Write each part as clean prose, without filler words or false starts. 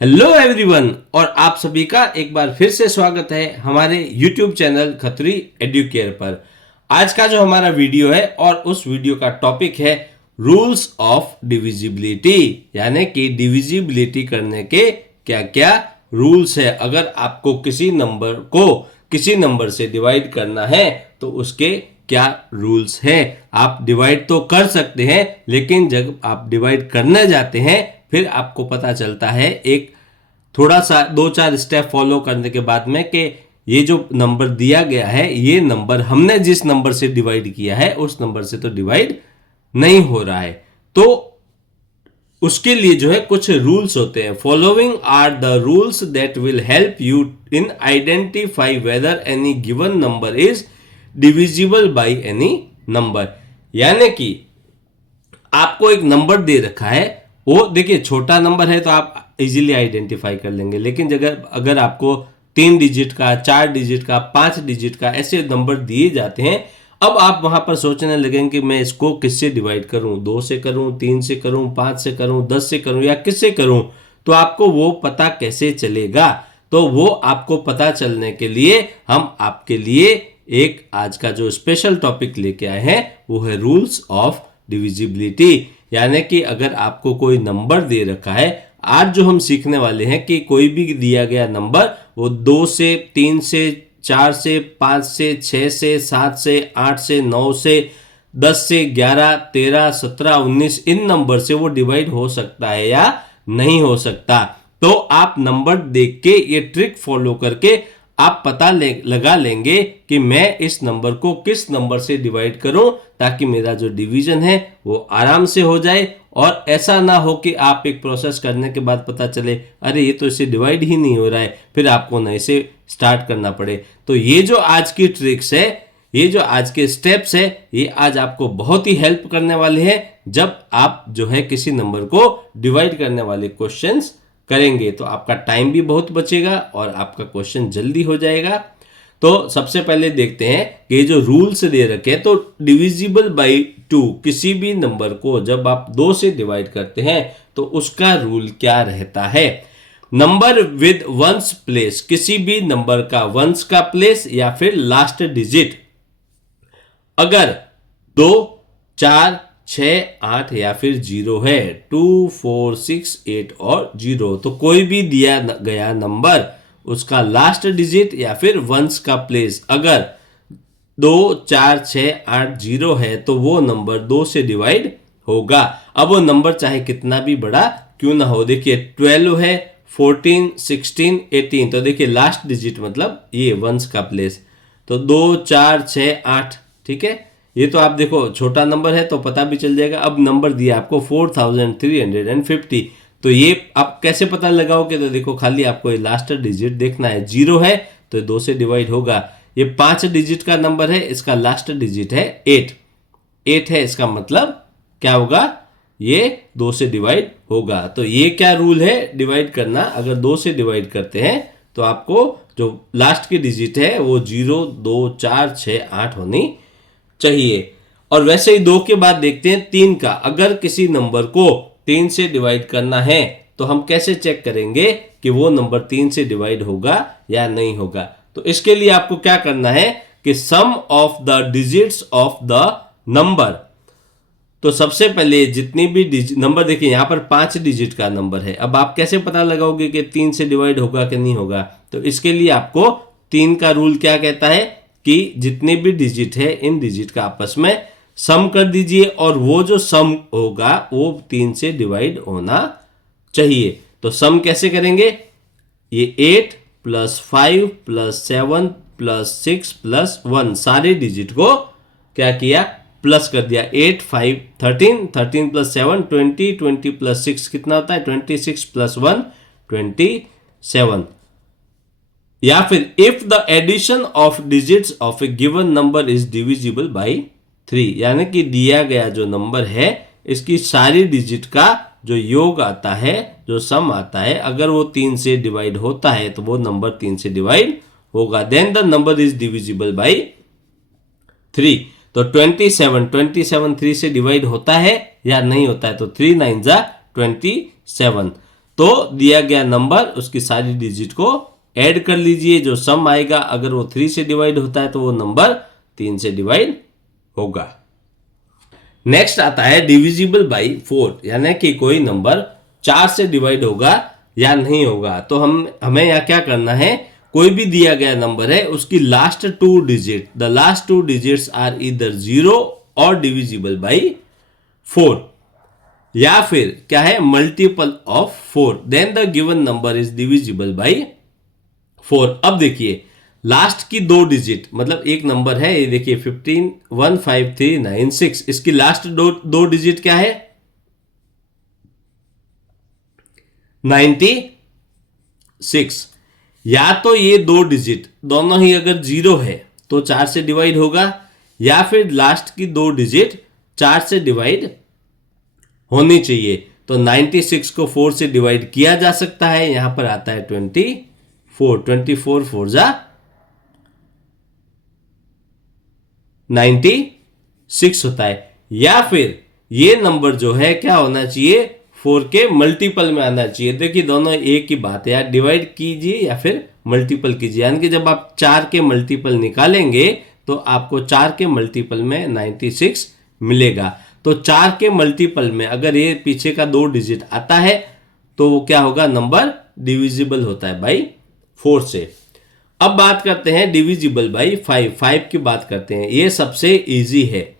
Hello everyone, और आप सभी का एक बार फिर से स्वागत है हमारे YouTube चैनल खत्री एडुकेयर पर। आज का जो हमारा वीडियो है और उस वीडियो का टॉपिक है रूल्स ऑफ डिविजिबिलिटी, यानी कि डिविजिबिलिटी करने के क्या क्या रूल्स है। अगर आपको किसी नंबर को किसी नंबर से डिवाइड करना है तो उसके क्या रूल्स हैं। आप डिवाइड तो कर सकते हैं, लेकिन जब आप डिवाइड करने जाते हैं फिर आपको पता चलता है एक थोड़ा सा 2-4 स्टेप फॉलो करने के बाद में कि ये जो नंबर दिया गया है, ये नंबर हमने जिस नंबर से डिवाइड किया है उस नंबर से तो डिवाइड नहीं हो रहा है। तो उसके लिए जो है कुछ रूल्स होते हैं। Following are the rules that will help you in identify whether any given number is divisible by any number. यानी कि आपको एक नंबर दे रखा है, वो देखिए छोटा नंबर है तो आप इजीली आइडेंटिफाई कर लेंगे, लेकिन अगर आपको 3 डिजिट का, 4 डिजिट का, 5 डिजिट का ऐसे नंबर दिए जाते हैं, अब आप वहां पर सोचने लगेंगे कि मैं इसको किससे डिवाइड करूं, 2 से करूं, 3 से करूं, 5 से करूं, 10 से करूं या किससे करूं। तो आपको वो पता कैसे चलेगा? तो वो आपको पता चलने के लिए हम आपके लिए एक आज का जो स्पेशल टॉपिक लेके आए हैं वो है रूल्स ऑफ डिविजिबिलिटी। यानी कि अगर आपको कोई नंबर दे रखा है, आज जो हम सीखने वाले हैं कि कोई भी दिया गया नंबर वो 2 से, 3 से, 4 से, 5 से, 6 से, 7 से, 8 से, 9 से, 10 से, 11, 13, 17, 19 इन नंबर से वो डिवाइड हो सकता है या नहीं हो सकता। तो आप नंबर देख के ये ट्रिक फॉलो करके आप पता लगा लेंगे कि मैं इस नंबर को किस नंबर से डिवाइड करूं ताकि मेरा जो डिवीजन है वो आराम से हो जाए। और ऐसा ना हो कि आप एक प्रोसेस करने के बाद पता चले अरे ये तो इसे डिवाइड ही नहीं हो रहा है, फिर आपको नए से स्टार्ट करना पड़े। तो ये जो आज की ट्रिक्स है, ये जो आज के स्टेप्स है, ये आज आपको बहुत ही हेल्प करने वाले हैं जब आप जो है किसी नंबर को डिवाइड करने वाले क्वेश्चंस करेंगे। तो आपका टाइम भी बहुत बचेगा और आपका क्वेश्चन जल्दी हो जाएगा। तो सबसे पहले देखते हैं कि जो रूल्स दे रखे हैं। तो डिविजिबल बाय 2 किसी भी नंबर को जब आप 2 से डिवाइड करते हैं तो उसका रूल क्या रहता है। नंबर विद वंस प्लेस, किसी भी नंबर का वंस का प्लेस या फिर लास्ट डिजिट अगर 2, 4, 6, 8 या फिर 0 है, 2, 4, 6, 8 और 0, तो कोई भी दिया गया नंबर उसका लास्ट डिजिट या फिर वंस का प्लेस अगर 2, 4, 6, 8, 0 है तो वो नंबर 2 से डिवाइड होगा। अब वो नंबर चाहे कितना भी बड़ा क्यों ना हो। देखिए 12 है, 14, 16, 18, तो देखिए लास्ट डिजिट मतलब ये वंस का प्लेस, तो 2, 4, 6, 8, ठीक है। ये तो आप देखो छोटा नंबर है तो पता भी चल जाएगा। अब नंबर दिया आपको 4350, तो ये आप कैसे पता लगाओगे? तो देखो खाली आपको ये लास्ट डिजिट देखना है। 0 है तो 2 से डिवाइड होगा। ये 5 डिजिट का नंबर है, इसका लास्ट डिजिट है 8, 8 है, इसका मतलब क्या होगा? ये 2 से डिवाइड होगा। तो ये क्या रूल है डिवाइड करना? अगर 2 से डिवाइड करते हैं तो आपको जो लास्ट की डिजिट है वो 0, 2, 4, 6, 8 होनी चाहिए। और वैसे ही 2 के बाद देखते हैं 3 का। अगर किसी नंबर को 3 से डिवाइड करना है तो हम कैसे चेक करेंगे कि वो नंबर 3 से डिवाइड होगा या नहीं होगा? तो इसके लिए आपको क्या करना है कि sum of the digits of the number. तो सबसे पहले जितनी भी नंबर, देखिए यहां पर 5 डिजिट का नंबर है। अब आप कैसे पता लगाओगे कि 3 से डिवाइड होगा कि नहीं होगा? तो इसके लिए आपको 3 का रूल क्या कहता है कि जितने भी डिजिट है इन डिजिट का आपस में सम कर दीजिए और वो जो सम होगा वो 3 से डिवाइड होना चाहिए। तो सम कैसे करेंगे? ये 8 प्लस 5 प्लस 7 प्लस 6 प्लस 1 सारे डिजिट को क्या किया? प्लस कर दिया। 8, 5, 13, 13 प्लस 7 20, 20 प्लस 6 कितना होता है? 26 प्लस 1 27। या फिर if the addition of digits of a given number is divisible by 3, यानी कि दिया गया जो नंबर है इसकी सारी डिजिट का जो योग आता है, जो सम आता है, अगर वो 3 से डिवाइड होता है तो वो नंबर 3 से डिवाइड होगा। Then the number is divisible by 3। तो 27 3 से डिवाइड होता है या नहीं होता है? तो 3 9 जा 27। तो दिया गया नंबर उसकी सारी डिजिट को ऐड कर लीजिए, जो सम आएगा अगर वो 3 से डिवाइड होता है तो वो नंबर 3 से डिवाइड होगा। नेक्स्ट आता है डिविजिबल बाई 4, यानी कि कोई नंबर 4 से डिवाइड होगा या नहीं होगा। तो हमें यहाँ क्या करना है, कोई भी दिया गया नंबर है उसकी last 2 digit, the last 2 digits are either 0 और डिविजिबल बाई 4, या फिर क्या है multiple of 4, then the given number is divisible by 4। अब देखिए लास्ट की 2 डिजिट, मतलब एक नंबर है ये देखिए 15 15396, इसकी लास्ट दो डिजिट क्या है 96। या तो ये 2 डिजिट दोनों ही अगर 0 है तो 4 से डिवाइड होगा, या फिर लास्ट की 2 डिजिट 4 से डिवाइड होनी चाहिए। तो 96 को 4 से डिवाइड किया जा सकता है, यहां पर आता है 24 4 जा 96 होता है। या फिर ये नंबर जो है क्या होना चाहिए 4 के मल्टीपल में आना चाहिए। देखिए दोनों एक ही बात है यार, डिवाइड कीजिए या फिर मल्टीपल कीजिए, यानी कि जब आप 4 के मल्टीपल निकालेंगे तो आपको 4 के मल्टीपल में 96 मिलेगा। तो 4 के मल्टीपल में अगर ये पीछे का 2 डिजिट आता है तो वो क्या होगा, नंबर डिविजिबल होता है बाई 4 से। अब बात करते हैं डिविजिबल बाई 5 की बात करते हैं, ये सबसे इजी है।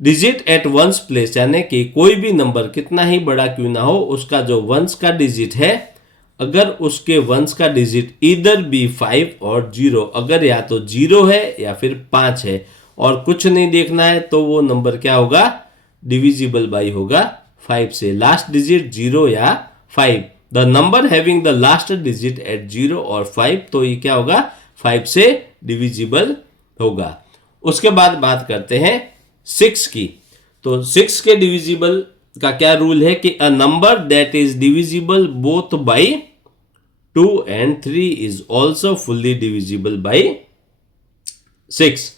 डिजिट एट वंस प्लेस, यानी कि कोई भी नंबर कितना ही बड़ा क्यों ना हो उसका जो वंस का डिजिट है, अगर उसके वंस का डिजिट इधर बी 5 और 0, अगर या तो 0 है या फिर 5 है और कुछ नहीं देखना है तो वो नंबर क्या होगा, डिविजिबल बाई होगा 5 से। लास्ट डिजिट 0 या 5, the number having the last digit at 0 और 5, तो ये क्या होगा 5 से डिविजिबल होगा। उसके बाद बात करते हैं 6 की। तो 6 के डिविजिबल का क्या रूल है कि a number that is divisible both by 2 and 3 is also fully divisible by 6,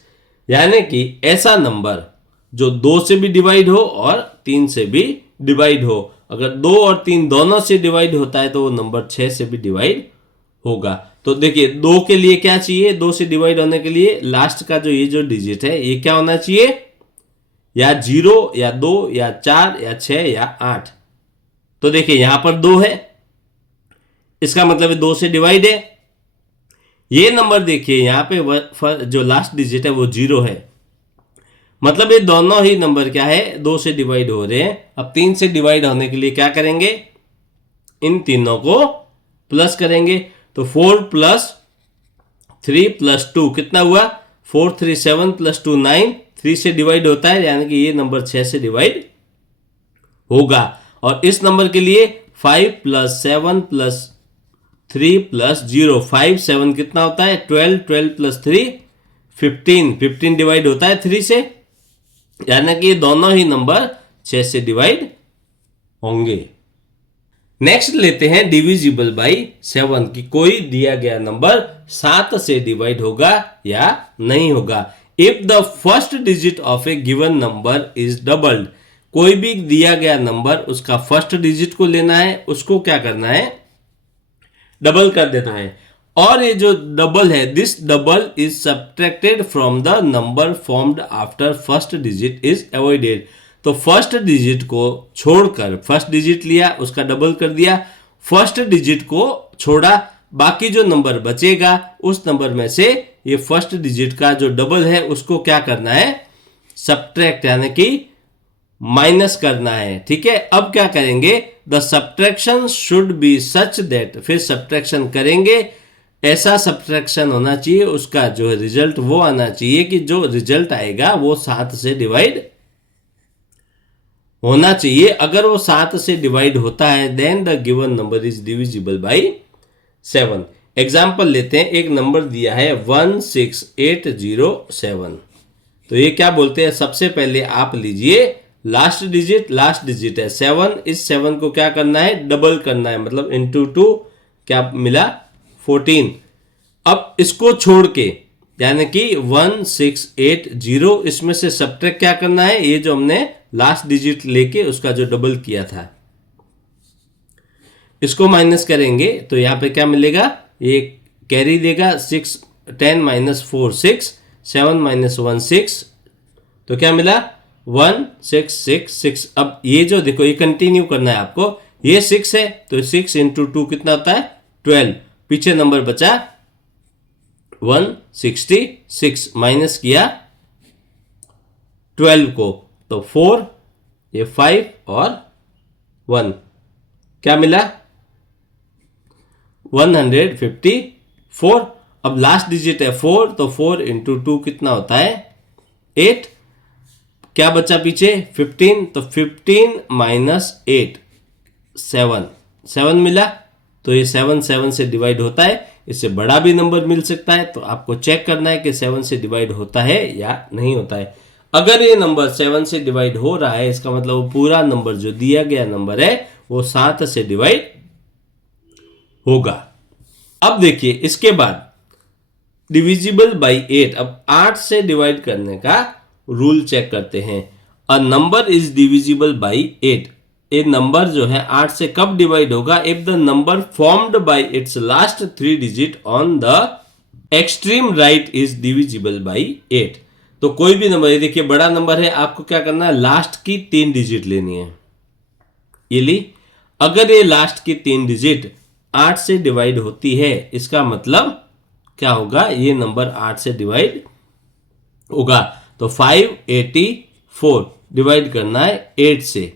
यानी कि ऐसा नंबर जो 2 से भी डिवाइड हो और 3 से भी डिवाइड हो। अगर 2 और 3 दोनों से डिवाइड होता है तो वो नंबर 6 से भी डिवाइड होगा। तो देखिए 2 के लिए क्या चाहिए, 2 से डिवाइड होने के लिए लास्ट का जो ये जो डिजिट है ये क्या होना चाहिए, या 0 या 2 या 4 या 6 या 8। तो देखिए यहां पर 2 है, इसका मतलब है 2 से डिवाइड है। ये नंबर देखिए यहां पे जो लास्ट डिजिट है वो 0 है, मतलब ये दोनों ही नंबर क्या है 2 से डिवाइड हो रहे हैं। अब 3 से डिवाइड होने के लिए क्या करेंगे, इन तीनों को प्लस करेंगे। तो 4 + 3 + 2 कितना हुआ, 4 3 7 + 2 9, 3 से डिवाइड होता है, यानी कि ये नंबर 6 से डिवाइड होगा। और इस नंबर के लिए 5 + 7 + 3 + 0, 5 7 कितना होता है 12, 12 + 3 15, 15 डिवाइड होता है 3 से, यानी कि दोनों ही नंबर 6 से डिवाइड होंगे। नेक्स्ट लेते हैं डिविजिबल बाई 7 की कोई दिया गया नंबर 7 से डिवाइड होगा या नहीं होगा। If the first digit of a given number is doubled, कोई भी दिया गया नंबर उसका फर्स्ट डिजिट को लेना है, उसको क्या करना है, डबल कर देना है। और ये जो डबल है, this double is subtracted from the number formed after first digit is avoided. तो फर्स्ट डिजिट को छोड़कर, फर्स्ट डिजिट लिया उसका डबल कर दिया, फर्स्ट डिजिट को छोड़ा, बाकी जो नंबर बचेगा उस नंबर में से ये फर्स्ट डिजिट का जो डबल है उसको क्या करना है, सब्ट्रैक्ट यानी कि माइनस करना है। ठीक है, अब क्या करेंगे, the subtraction should be such that, फिर सब्ट्रैक्शन करेंगे, ऐसा सब्ट्रैक्शन होना चाहिए उसका जो रिजल्ट वो आना चाहिए कि जो रिजल्ट आएगा वो 7 से डिवाइड होना चाहिए। अगर वो 7 से डिवाइड होता है then the given number is divisible by 7। Example लेते हैं, एक नंबर दिया है 16807। तो ये क्या बोलते हैं, सबसे पहले आप लीजिए लास्ट डिजिट है 7, इस 7 को क्या करना है, डबल करना है, मतलब इंटू 2 क्या मिला 14। अब इसको छोड़ के यानी कि 1680 इसमें से सब्ट्रैक्ट क्या करना है, ये जो हमने लास्ट डिजिट लेके उसका जो डबल किया था। इसको माइनस करेंगे तो यहाँ पे क्या मिलेगा, ये कैरी देगा 6, 10 माइनस 4 6, 7 माइनस 1 6, तो क्या मिला 1 6 6 6। अब ये जो देखो ये कंटिन्यू करना है आपको, ये 6 है तो 6 इंटू 2 कितना होता है 12, पीछे नंबर बचा 166, माइनस किया 12 को तो 4, ये 5 और 1, क्या मिला 154। अब लास्ट डिजिट है 4, तो 4 इंटू 2 कितना होता है 8, क्या बचा पीछे 15, तो 15 माइनस 8 7, 7 मिला, तो ये 7 7 से डिवाइड होता है, इससे बड़ा भी नंबर मिल सकता है, तो आपको चेक करना है कि 7 से डिवाइड होता है या नहीं होता है। अगर ये नंबर 7 से डिवाइड हो रहा है इसका मतलब वो पूरा नंबर जो दिया गया नंबर है वो 7 से डिवाइड होगा। अब देखिए इसके बाद डिविजिबल बाई 8, अब 8 से डिवाइड करने का रूल चेक करते हैं। A number is divisible by 8, ये नंबर जो है 8 से कब डिवाइड होगा, if the number formed by its last 3 digit on the extreme right is divisible by 8। तो कोई भी नंबर, ये देखिए बड़ा नंबर है, आपको क्या करना है लास्ट की 3 डिजिट लेनी है, ये ली। अगर ये लास्ट की 3 डिजिट 8 से डिवाइड होती है इसका मतलब क्या होगा, ये नंबर 8 से डिवाइड होगा, तो 584 डिवाइड करना है 8 से,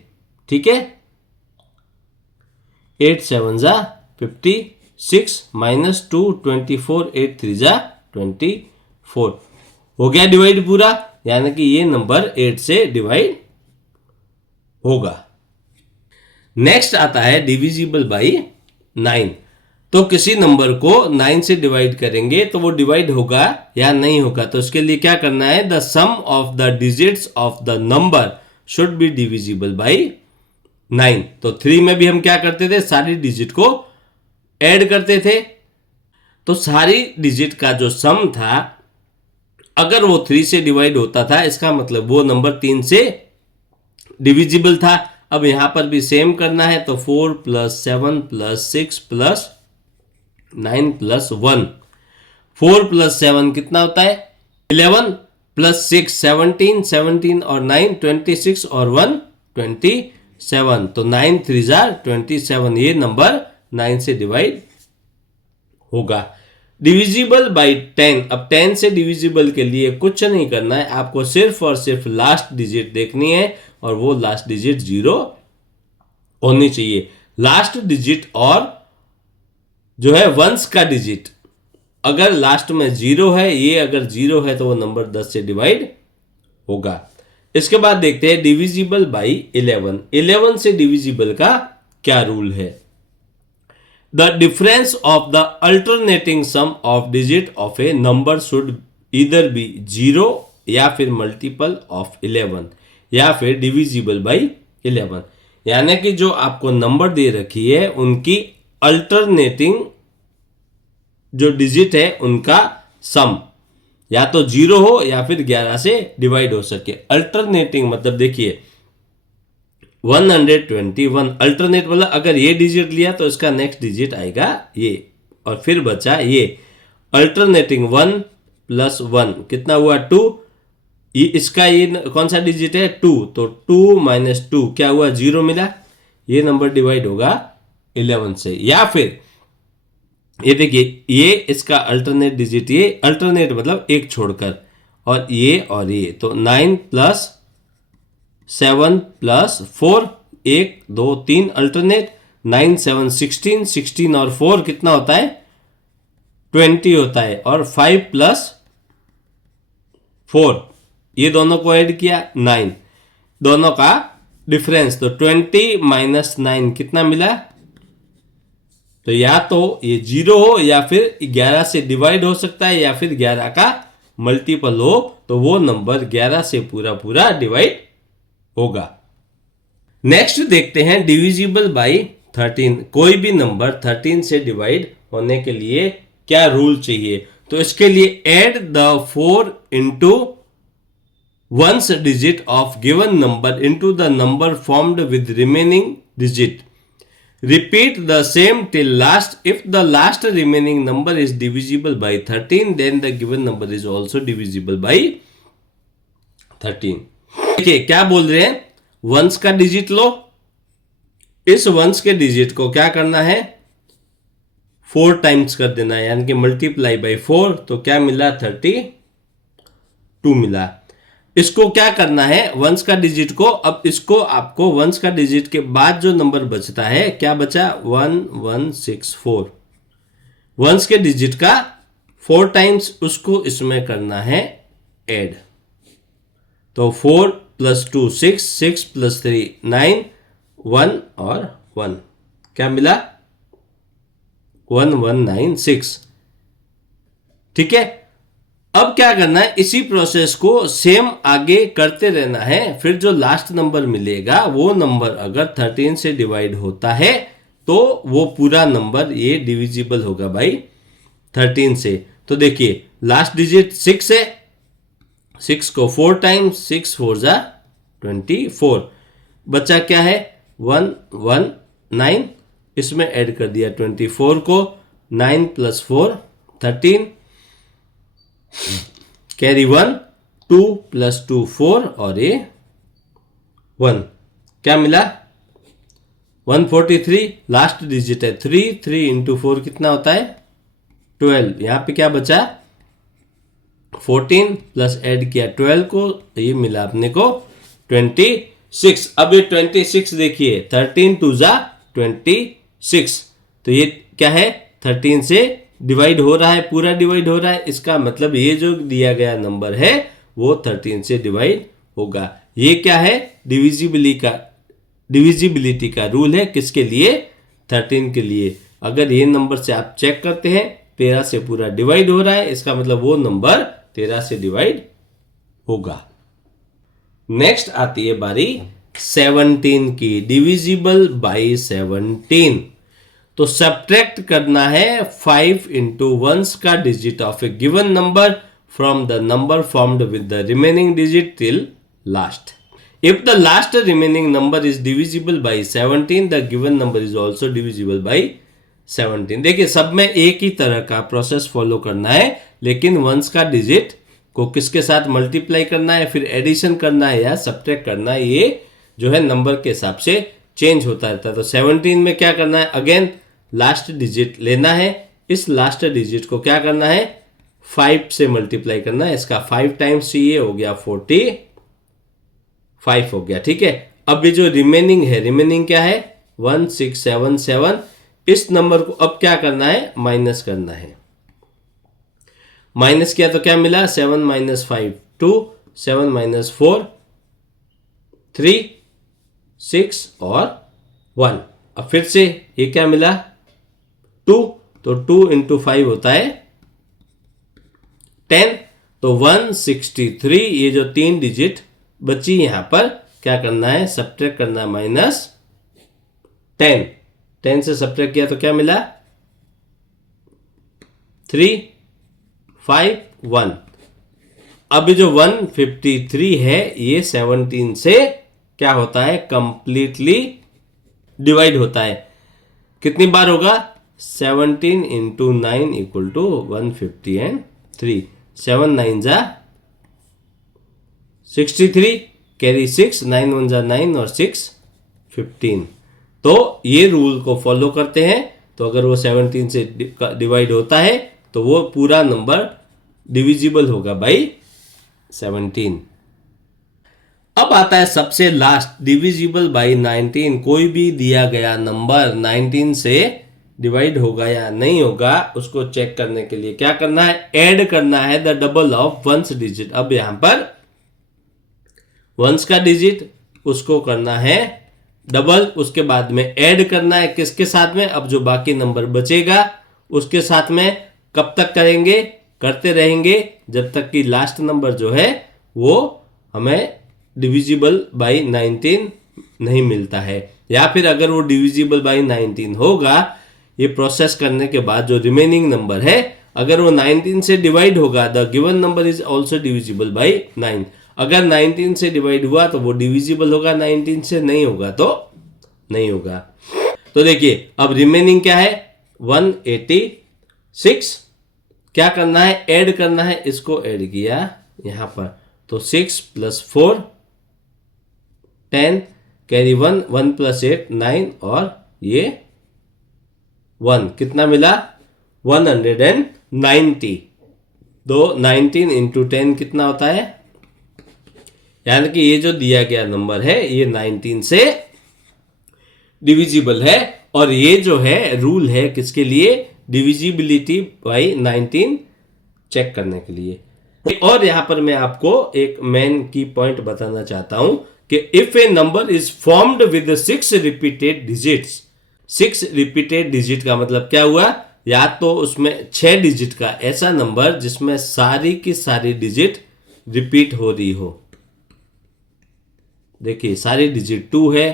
ठीक है। 8 7 जा 56 माइनस 2 24, 8 3 जा 24, हो गया डिवाइड पूरा, यानी कि ये नंबर 8 से डिवाइड होगा। नेक्स्ट आता है डिविजिबल बाई 9। तो किसी नंबर को 9 से डिवाइड करेंगे तो वो डिवाइड होगा या नहीं होगा, तो उसके लिए क्या करना है, the sum of the digits of the number should be divisible by 9। तो 3 में भी हम क्या करते थे, सारी डिजिट को ऐड करते थे, तो सारी डिजिट का जो सम था अगर वो 3 से डिवाइड होता था इसका मतलब वो नंबर 3 से डिविजिबल था। अब यहां पर भी सेम करना है, तो 4 plus 7 plus 6 plus 9 plus 1, 4 plus 7 कितना होता है 11, प्लस 6 17, 17 और 9 26 और 1 27, तो 9 3 जार 27, ये नंबर 9 से डिवाइड होगा। डिविजिबल बाई 10, अब 10 से डिविजिबल के लिए कुछ नहीं करना है, आपको सिर्फ और सिर्फ लास्ट डिजिट देखनी है और वो लास्ट डिजिट 0 होनी चाहिए। लास्ट डिजिट और जो है वंस का डिजिट अगर लास्ट में 0 है, ये अगर 0 है तो वो नंबर 10 से डिवाइड होगा। इसके बाद देखते हैं डिविजिबल बाई 11। 11 से डिविजिबल का क्या रूल है, the difference of the alternating sum of digit of a number should either be 0 या फिर मल्टीपल ऑफ 11 या फिर डिविजिबल बाई 11, यानी कि जो आपको नंबर दे रखी है उनकी अल्टरनेटिंग जो डिजिट है उनका सम या तो 0 हो या फिर 11 से डिवाइड हो सके। अल्टरनेटिंग मतलब देखिए 121, अल्टरनेट मतलब अगर ये डिजिट लिया तो इसका नेक्स्ट डिजिट आएगा ये, और फिर बचा ये अल्टरनेटिंग 1 प्लस 1 कितना हुआ 2, ये इसका ये कौन सा डिजिट है 2, तो 2 माइनस 2 क्या हुआ 0 मिला, ये नंबर डिवाइड होगा 11 से। या फिर ये देखिए ये इसका अल्टरनेट डिजिट, ये अल्टरनेट मतलब एक छोड़कर, और ये तो 9 प्लस 7 प्लस 4 1 2 3 अल्टरनेट, 9 7 16, 16 और 4 कितना होता है 20 होता है, और 5 प्लस 4 ये दोनों को ऐड किया 9, दोनों का डिफरेंस, तो 20 माइनस 9 कितना मिला, तो या तो ये 0 हो या फिर 11 से डिवाइड हो सकता है या फिर 11 का मल्टीपल हो, तो वो नंबर 11 से पूरा पूरा डिवाइड होगा। नेक्स्ट देखते हैं डिविजिबल बाई 13। कोई भी नंबर 13 से डिवाइड होने के लिए क्या रूल चाहिए, तो इसके लिए add the 4 into ones digit of given number into the number formed with remaining digit. Repeat the same till last. If the last remaining number is divisible by 13, then the given number is also divisible by 13. देखिए क्या बोल रहे हैं, once का digit लो, इस once के digit को क्या करना है, 4 टाइम्स कर देना है, यानी कि मल्टीप्लाई बाई 4, तो क्या मिला, 32 मिला। इसको क्या करना है, वंस का डिजिट को, अब इसको आपको वंस का डिजिट के बाद जो नंबर बचता है, क्या बचा, 1164, वंस के डिजिट का 4 टाइम्स, उसको इसमें करना है ऐड। तो 4 + 2 6, 6 + 3 9, 1 और 1, क्या मिला, 1196। ठीक है, अब क्या करना है, इसी प्रोसेस को सेम आगे करते रहना है। फिर जो लास्ट नंबर मिलेगा वो नंबर अगर 13 से डिवाइड होता है तो वो पूरा नंबर ये डिविजिबल होगा भाई 13 से। तो देखिए लास्ट डिजिट 6 है, 6 को 4 टाइम्स, 6 4 जा 24, बचा क्या है, 119, इसमें ऐड कर दिया 24 को, 9 + 4 13, कैरी 1, 2 + 2 4 और ये 1, क्या मिला, 143। लास्ट डिजिट है 3, 3 × 4 कितना होता है, 12। यहां पे क्या बचा, 14 प्लस ऐड किया 12 को, ये मिला अपने को 26। अब ये 26 देखिए, 13 2 जा 26, तो ये क्या है, 13 से डिवाइड हो रहा है, पूरा डिवाइड हो रहा है, इसका मतलब ये जो दिया गया नंबर है वो 13 से डिवाइड होगा। ये क्या है, डिविजिबिलिटी का रूल है, किसके लिए, 13 के लिए। अगर ये नंबर से आप चेक करते हैं 13 से पूरा डिवाइड हो रहा है, इसका मतलब वो नंबर 13 से डिवाइड होगा। नेक्स्ट आती है बारी 17 की, डिविजिबल बाई 17। तो सब्ट्रैक्ट करना है 5 × 1 का digit of a given number from the number formed with the remaining digit till last. If the last remaining number is divisible by 17, the given number is also divisible by 17। देखिए सब में एक ही तरह का process follow करना है, लेकिन once का डिजिट को किसके साथ मल्टीप्लाई करना है, फिर एडिशन करना है या सब्ट्रैक्ट करना है, ये जो है नंबर के हिसाब से चेंज होता रहता है। तो 17 में क्या करना है, अगेन लास्ट डिजिट लेना है, इस लास्ट डिजिट को क्या करना है, 5 से मल्टीप्लाई करना है, इसका 5 टाइम्स चाहिए, हो गया 45 हो गया। ठीक है, अब ये जो रिमेनिंग है, रिमेनिंग क्या है, 1677, इस नंबर को अब क्या करना है, माइनस करना है। माइनस किया तो क्या मिला, 7 - 5 2, 7 - 4 3, 6 और 1। अब फिर से ये क्या मिला, 2, तो 2 × 5 होता है 10, तो 163। ये जो 3 डिजिट बची यहां पर क्या करना है, सब्ट्रैक्ट करना है, -10। 10 से सब्ट्रैक्ट किया तो क्या मिला, 3 5 1। अब जो 153 है ये 17 से क्या होता है, कंप्लीटली डिवाइड होता है। कितनी बार होगा, 17 × 9 = 153। 7 9 जा 63, कैरी 6, 9 1 जा 9 और 6 15। तो ये रूल को फॉलो करते हैं, तो अगर वो 17 से डिवाइड होता है तो वो पूरा नंबर डिविजिबल होगा बाई 17। अब आता है सबसे लास्ट, डिविजिबल बाई 19। कोई भी दिया गया नंबर 19 से डिवाइड होगा या नहीं होगा, उसको चेक करने के लिए क्या करना है, ऐड करना है the double of ones digit. अब यहां पर वंस का डिजिट उसको करना है डबल, उसके बाद में ऐड करना है किसके साथ में, अब जो बाकी नंबर बचेगा उसके साथ में। कब तक करेंगे, करते रहेंगे जब तक कि लास्ट नंबर जो है वो हमें डिविजिबल बाई 19 नहीं मिलता है, या फिर अगर वो डिविजिबल बाई 19 होगा, ये प्रोसेस करने के बाद जो रिमेनिंग नंबर है अगर वो 19 से डिवाइड होगा, the given number is also divisible by 9। अगर 19 से डिवाइड हुआ तो वो डिविजिबल होगा 19 से, नहीं होगा तो नहीं होगा। तो देखिए अब रिमेनिंग क्या है 186। क्या करना है, ऐड करना है, इसको ऐड किया यहां पर, तो 6 + 4 10 कैरी 1 1 + 8 9 और ये 1 कितना मिला 190। तो 19 × 10 कितना होता है, यानी कि ये जो दिया गया नंबर है ये 19 से डिविजिबल है। और ये जो है रूल है किसके लिए, डिविजिबिलिटी बाई 19 चेक करने के लिए। और यहां पर मैं आपको एक मेन की पॉइंट बताना चाहता हूं कि if A number is formed with 6 repeated digits, 6 repeated digit का मतलब क्या हुआ, या तो उसमें 6 डिजिट का ऐसा नंबर जिसमें सारी की सारी डिजिट रिपीट हो रही हो। देखिए सारी डिजिट 2 है,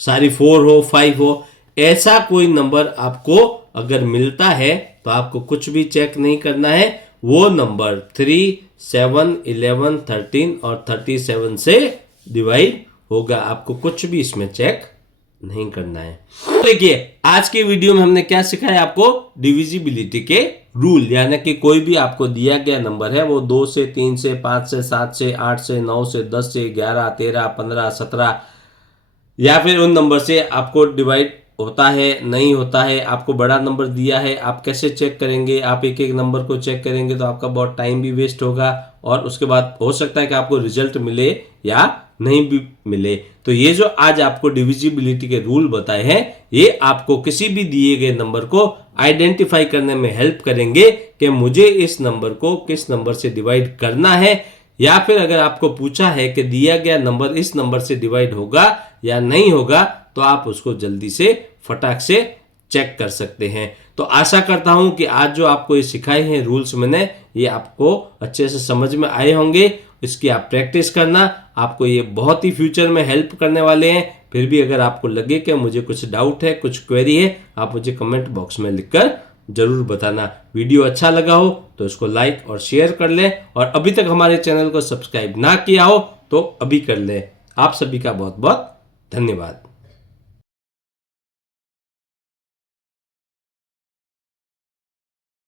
सारी 4 हो 5 हो, ऐसा कोई नंबर आपको अगर मिलता है तो आपको कुछ भी चेक नहीं करना है। वो नंबर 3 7 11 13 और 37 से डिवाइड होगा, आपको कुछ भी इसमें चेक नहीं करना है। देखिए आज के वीडियो में हमने क्या सिखाया आपको, डिविजिबिलिटी के रूल, यानी कि कोई भी आपको दिया गया नंबर है वो 2 से 3 से 5 से 7 से 8 से 9 से 10 से 11 13 15 17 या फिर उन नंबर से आपको डिवाइड होता है नहीं होता है। आपको बड़ा नंबर दिया है, आप कैसे चेक करेंगे, आप एक एक नंबर को चेक करेंगे तो आपका बहुत टाइम भी वेस्ट होगा और उसके बाद हो सकता है कि आपको रिजल्ट मिले या नहीं भी मिले। तो ये जो आज आपको डिविजिबिलिटी के रूल बताए हैं ये आपको किसी भी दिए गए नंबर को आइडेंटिफाई करने में हेल्प करेंगे कि मुझे इस नंबर को किस नंबर से डिवाइड करना है, या फिर अगर आपको पूछा है कि दिया गया नंबर इस नंबर से डिवाइड होगा या नहीं होगा तो आप उसको जल्दी से फटाक से चेक कर सकते हैं। तो आशा करता हूं कि आज जो आपको ये सिखाए हैं रूल्स मैंने, ये आपको अच्छे से समझ में आए होंगे। इसकी आप प्रैक्टिस करना, आपको ये बहुत ही फ्यूचर में हेल्प करने वाले हैं। फिर भी अगर आपको लगे कि मुझे कुछ डाउट है, कुछ क्वेरी है, आप मुझे कमेंट बॉक्स में लिखकर जरूर बताना। वीडियो अच्छा लगा हो तो इसको लाइक और शेयर कर लें, और अभी तक हमारे चैनल को सब्सक्राइब ना किया हो तो अभी कर लें। आप सभी का बहुत बहुत धन्यवाद।